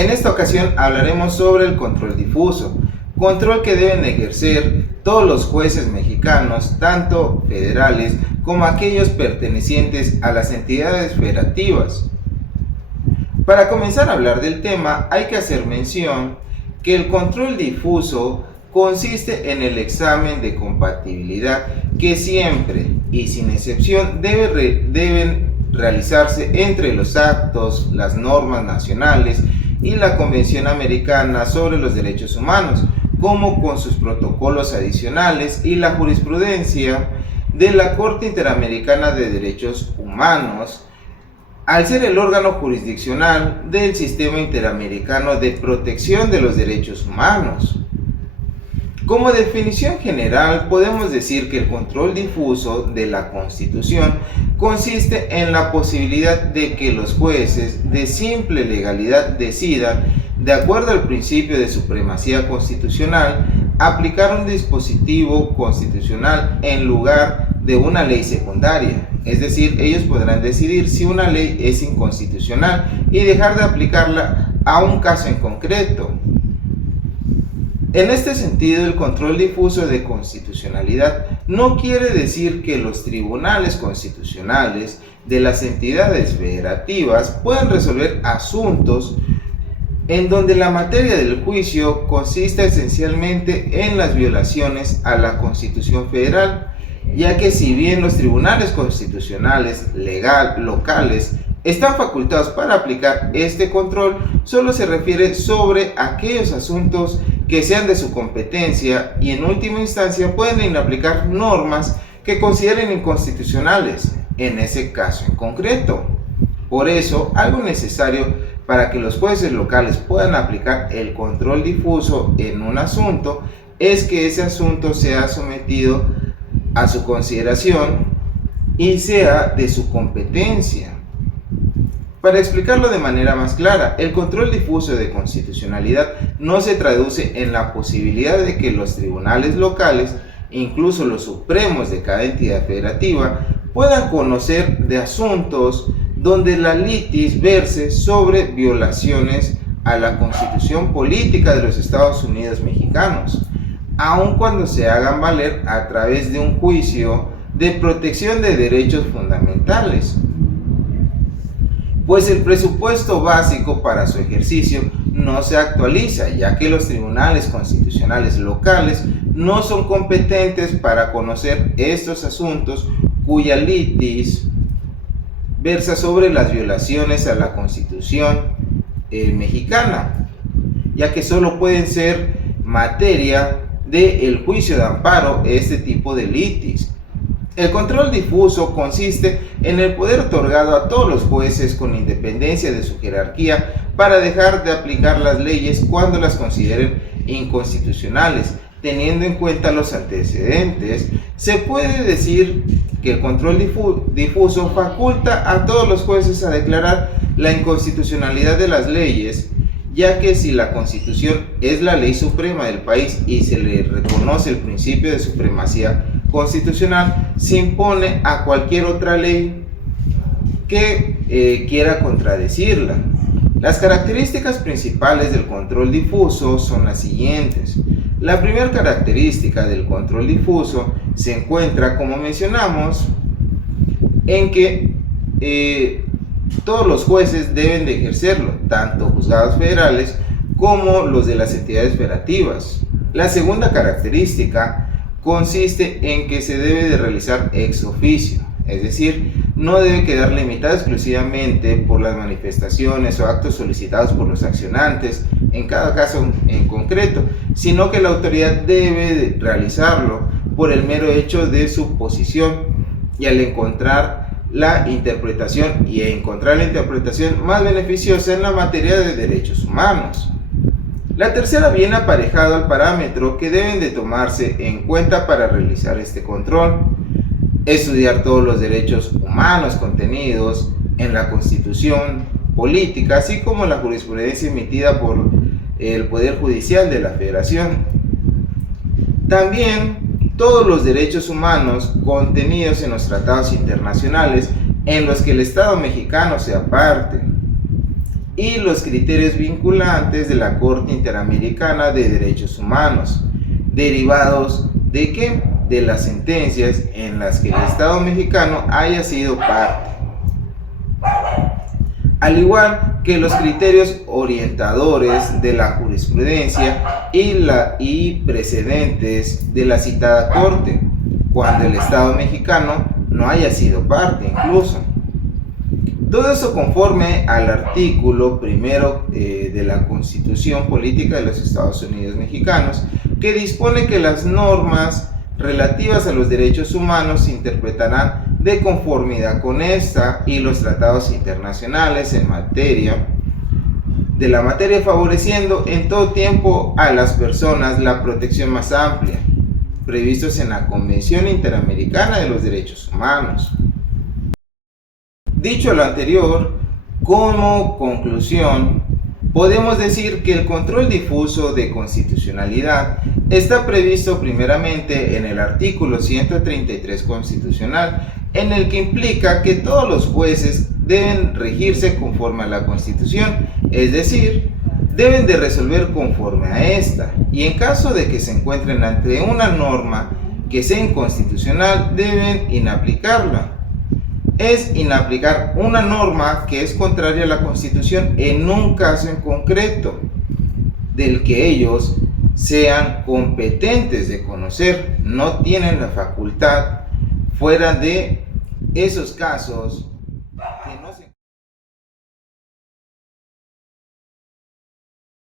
En esta ocasión hablaremos sobre el control difuso, control que deben ejercer todos los jueces mexicanos, tanto federales como aquellos pertenecientes a las entidades federativas. Para comenzar a hablar del tema, hay que hacer mención que el control difuso consiste en el examen de compatibilidad que siempre y sin excepción deben realizarse entre los actos, las normas nacionales y la Convención Americana sobre los Derechos Humanos, como con sus protocolos adicionales y la jurisprudencia de la Corte Interamericana de Derechos Humanos, al ser el órgano jurisdiccional del Sistema Interamericano de Protección de los Derechos Humanos. Como definición general, podemos decir que el control difuso de la Constitución consiste en la posibilidad de que los jueces de simple legalidad decidan, de acuerdo al principio de supremacía constitucional, aplicar un dispositivo constitucional en lugar de una ley secundaria. Es decir, ellos podrán decidir si una ley es inconstitucional y dejar de aplicarla a un caso en concreto. En este sentido, el control difuso de constitucionalidad no quiere decir que los tribunales constitucionales de las entidades federativas puedan resolver asuntos en donde la materia del juicio consista esencialmente en las violaciones a la Constitución Federal, ya que si bien los tribunales constitucionales locales están facultados para aplicar este control, solo se refiere sobre aquellos asuntos que sean de su competencia y en última instancia pueden aplicar normas que consideren inconstitucionales en ese caso en concreto. Por eso, algo necesario para que los jueces locales puedan aplicar el control difuso en un asunto es que ese asunto sea sometido a su consideración y sea de su competencia. Para explicarlo de manera más clara, el control difuso de constitucionalidad no se traduce en la posibilidad de que los tribunales locales, incluso los supremos de cada entidad federativa, puedan conocer de asuntos donde la litis verse sobre violaciones a la Constitución política de los Estados Unidos mexicanos, aun cuando se hagan valer a través de un juicio de protección de derechos fundamentales, pues el presupuesto básico para su ejercicio no se actualiza, ya que los tribunales constitucionales locales no son competentes para conocer estos asuntos cuya litis versa sobre las violaciones a la Constitución mexicana, ya que solo pueden ser materia del juicio de amparo este tipo de litis. El control difuso consiste en el poder otorgado a todos los jueces con independencia de su jerarquía para dejar de aplicar las leyes cuando las consideren inconstitucionales. Teniendo en cuenta los antecedentes, se puede decir que el control difuso faculta a todos los jueces a declarar la inconstitucionalidad de las leyes, ya que si la Constitución es la ley suprema del país y se le reconoce el principio de supremacía constitucional, se impone a cualquier otra ley que quiera contradecirla. Las características principales del control difuso son las siguientes. La primera característica del control difuso se encuentra, como mencionamos, en que todos los jueces deben de ejercerlo, tanto juzgados federales como los de las entidades federativas. La segunda característica consiste en que se debe de realizar ex officio, es decir, no debe quedar limitado exclusivamente por las manifestaciones o actos solicitados por los accionantes en cada caso en concreto, sino que la autoridad debe de realizarlo por el mero hecho de su posición y al encontrar la interpretación más beneficiosa en la materia de derechos humanos. La tercera viene aparejado al parámetro que deben de tomarse en cuenta para realizar este control: estudiar todos los derechos humanos contenidos en la Constitución política, así como la jurisprudencia emitida por el Poder Judicial de la Federación. También todos los derechos humanos contenidos en los tratados internacionales en los que el Estado mexicano sea parte. y los criterios vinculantes de la Corte Interamericana de Derechos Humanos, derivados de que de las sentencias en las que el Estado mexicano haya sido parte, al igual que los criterios orientadores de la jurisprudencia y precedentes de la citada Corte, cuando el Estado mexicano no haya sido parte incluso. Todo eso conforme al artículo primero de la Constitución Política de los Estados Unidos Mexicanos, que dispone que las normas relativas a los derechos humanos se interpretarán de conformidad con esta y los tratados internacionales en materia de la materia, favoreciendo en todo tiempo a las personas la protección más amplia, previstos en la Convención Interamericana de los Derechos Humanos. Dicho lo anterior, como conclusión, podemos decir que el control difuso de constitucionalidad está previsto primeramente en el artículo 133 constitucional, en el que implica que todos los jueces deben regirse conforme a la Constitución, es decir, deben de resolver conforme a esta, y en caso de que se encuentren ante una norma que sea inconstitucional, deben inaplicarla. Es inaplicar una norma que es contraria a la Constitución en un caso en concreto, del que ellos sean competentes de conocer, no tienen la facultad. Fuera de esos casos,